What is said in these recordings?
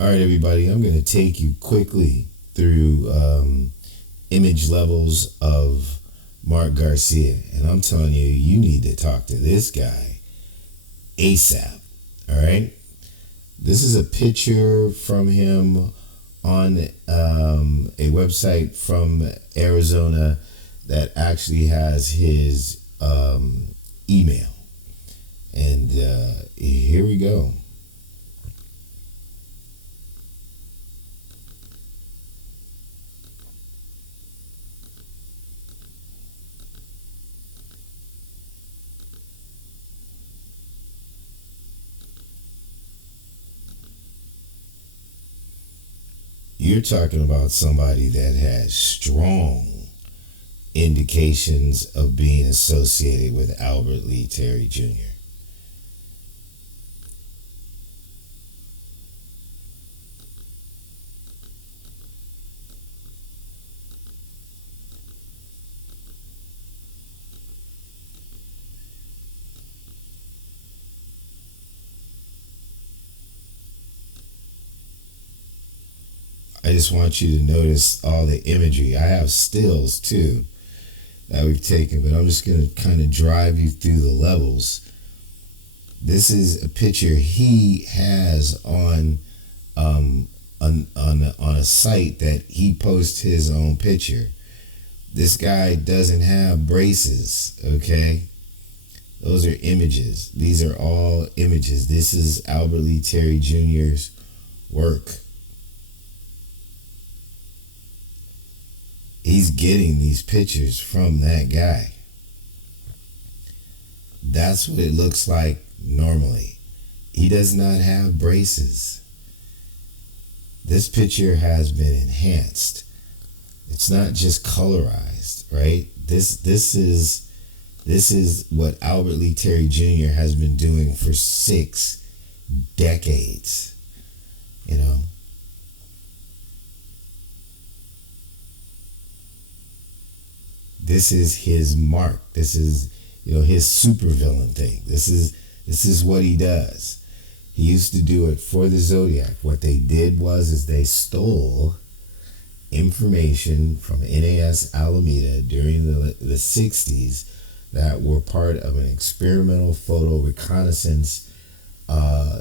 All right, everybody, I'm going to take you quickly through image levels of Marc Garcia. And I'm telling you, you need to talk to this guy ASAP. All right? This is a picture from him on a website from Arizona that actually has his email. And here we go. You're talking about somebody that has strong indications of being associated with Albert Lee Terry Jr. I just want you to notice all the imagery. I have stills too that we've taken, but I'm just going to kind of drive you through the levels. This is a picture he has on a site that he posts his own picture. This guy doesn't have braces, okay? Those are images. These are all images. This is Albert Lee Terry Jr.'s work. He's getting these pictures from that guy. That's what it looks like normally. He does not have braces. This picture has been enhanced. It's not just colorized, right? This is what Albert Lee Terry Jr. has been doing for 6 decades. You know. This is his mark. This is, his supervillain thing. This is what he does. He used to do it for the Zodiac. What they did is they stole information from NAS Alameda during the 60s that were part of an experimental photo reconnaissance,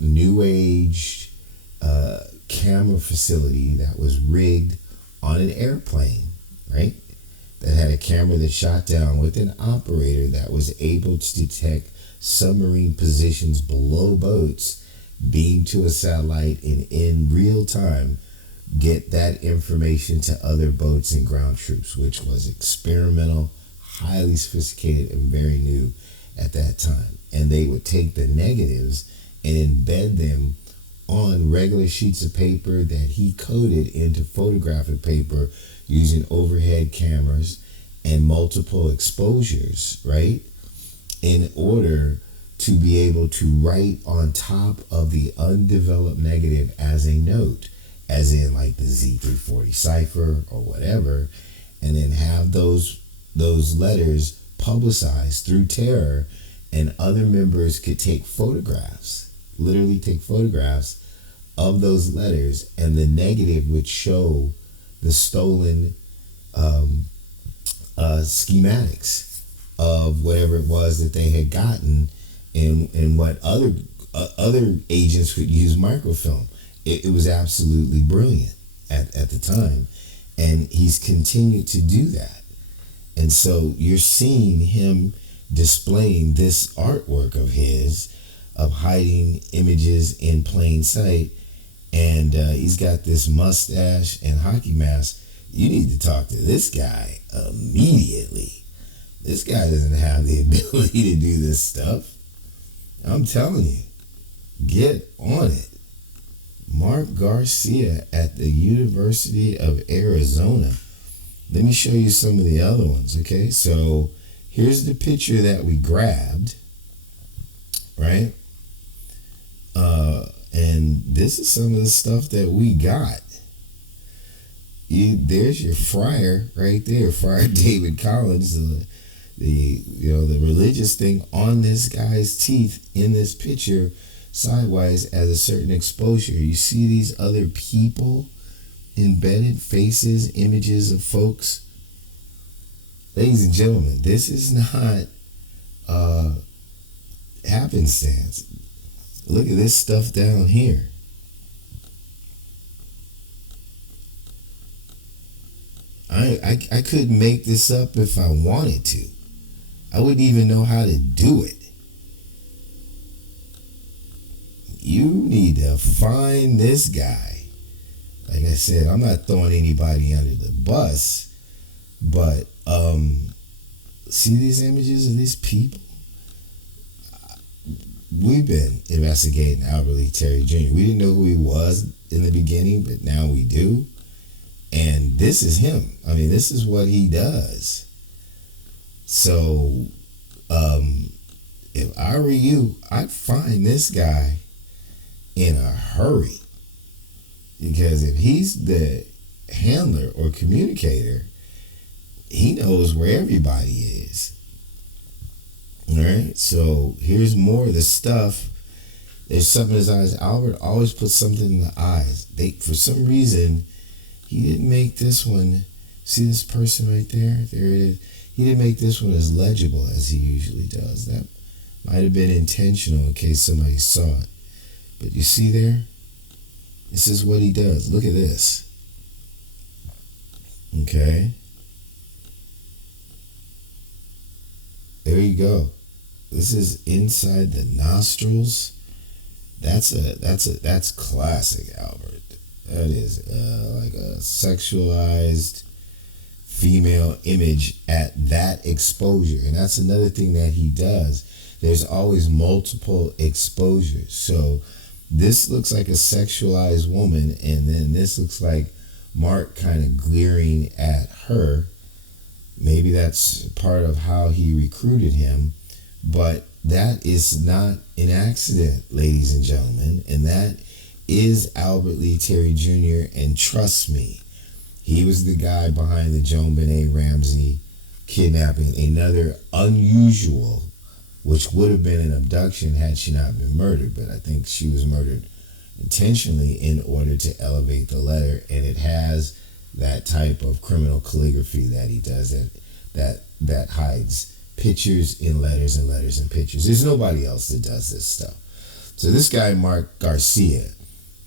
new age camera facility that was rigged on an airplane, right? That had a camera that shot down with an operator that was able to detect submarine positions below boats, beam to a satellite, and in real time get that information to other boats and ground troops, which was experimental, highly sophisticated, and very new at that time. And they would take the negatives and embed them on regular sheets of paper that he coded into photographic paper using overhead cameras and multiple exposures, right? In order to be able to write on top of the undeveloped negative as a note, as in like the Z340 cipher or whatever, and then have those letters publicized through Terror, and other members could take photographs, literally take photographs of those letters, and the negative would show the stolen schematics of whatever it was that they had gotten, and what other agents would use microfilm. It was absolutely brilliant at the time, and he's continued to do that. And so you're seeing him displaying this artwork of his, of hiding images in plain sight, and he's got this mustache and hockey mask. You need to talk to this guy immediately. This guy doesn't have the ability to do this stuff. I'm telling you, get on it. Marc Garcia at the University of Arizona. Let me show you some of the other ones, okay? So here's the picture that we grabbed, right? And this is some of the stuff that we got. There's your friar right there, Friar David Collins, the religious thing on this guy's teeth in this picture sidewise at a certain exposure. You see these other people, embedded faces, images of folks. Ladies and gentlemen, this is not happenstance. Look at this stuff down here. I couldn't make this up if I wanted to. I wouldn't even know how to do it. You need to find this guy. Like I said, I'm not throwing anybody under the bus, but see these images of these people? We've been investigating Albert Lee Terry Jr. We didn't know who he was in the beginning, but now we do. And this is him. I mean, this is what he does. So, if I were you, I'd find this guy in a hurry. Because if he's the handler or communicator, he knows where everybody is. All right? So, here's more of the stuff. There's something in his eyes. Albert always puts something in the eyes. For some reason, he didn't make this one. See this person right there? There it is. He didn't make this one as legible as he usually does. That might have been intentional in case somebody saw it. But you see there? This is what he does. Look at this. Okay. There you go. This is inside the nostrils. That's classic, Albert. That is like a sexualized female image at that exposure. And that's another thing that he does. There's always multiple exposures. So this looks like a sexualized woman, and then this looks like Marc kind of glaring at her. Maybe that's part of how he recruited him. But that is not an accident, ladies and gentlemen. And that is Albert Lee Terry Jr. And trust me, he was the guy behind the JonBenet Ramsey kidnapping. Another unusual, which would have been an abduction had she not been murdered. But I think she was murdered intentionally in order to elevate the letter. And it has that type of criminal calligraphy that he does that hides pictures in letters and letters in pictures. There's nobody else that does this stuff. So this guy, Marc Garcia,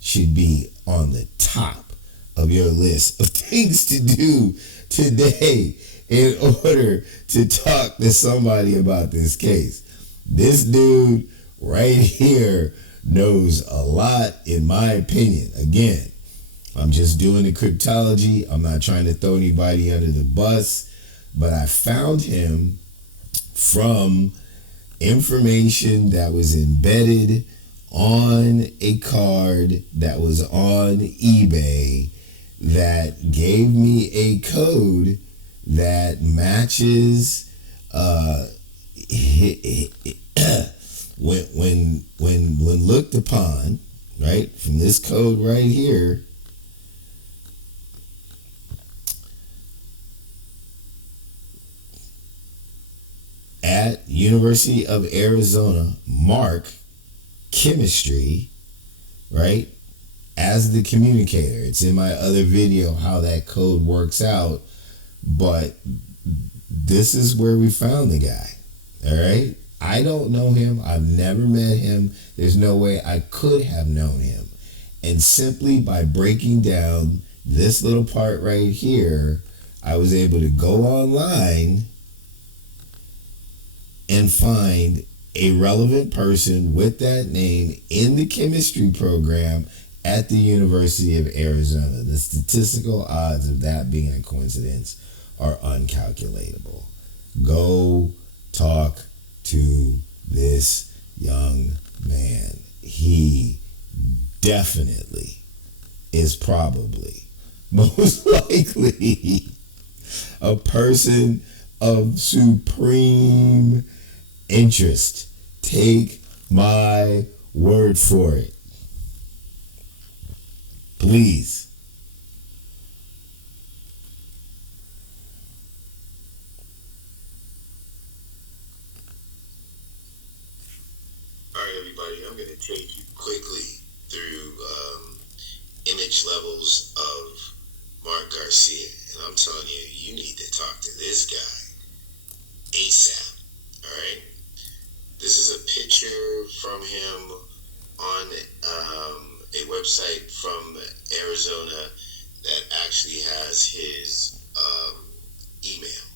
should be on the top of your list of things to do today in order to talk to somebody about this case. This dude right here knows a lot, in my opinion. Again, I'm just doing the cryptology. I'm not trying to throw anybody under the bus, but I found him from information that was embedded on a card that was on eBay that gave me a code that matches when looked upon, right, from this code right here. At University of Arizona, Marc, chemistry, right, as the communicator. It's in my other video how that code works out, but this is where we found the guy. All right, I don't know him. I've never met him. There's no way I could have known him. And simply by breaking down this little part right here, I was able to go online and find a relevant person with that name in the chemistry program at the University of Arizona. The statistical odds of that being a coincidence are uncalculatable. Go talk to this young man. He definitely is probably most likely a person of supreme interest. Take my word for it. Please. All right, everybody, I'm going to take you quickly through image levels of Marc Garcia. And I'm telling you, you need to talk to this guy ASAP. All right? This is a picture from him on a website from Arizona that actually has his email.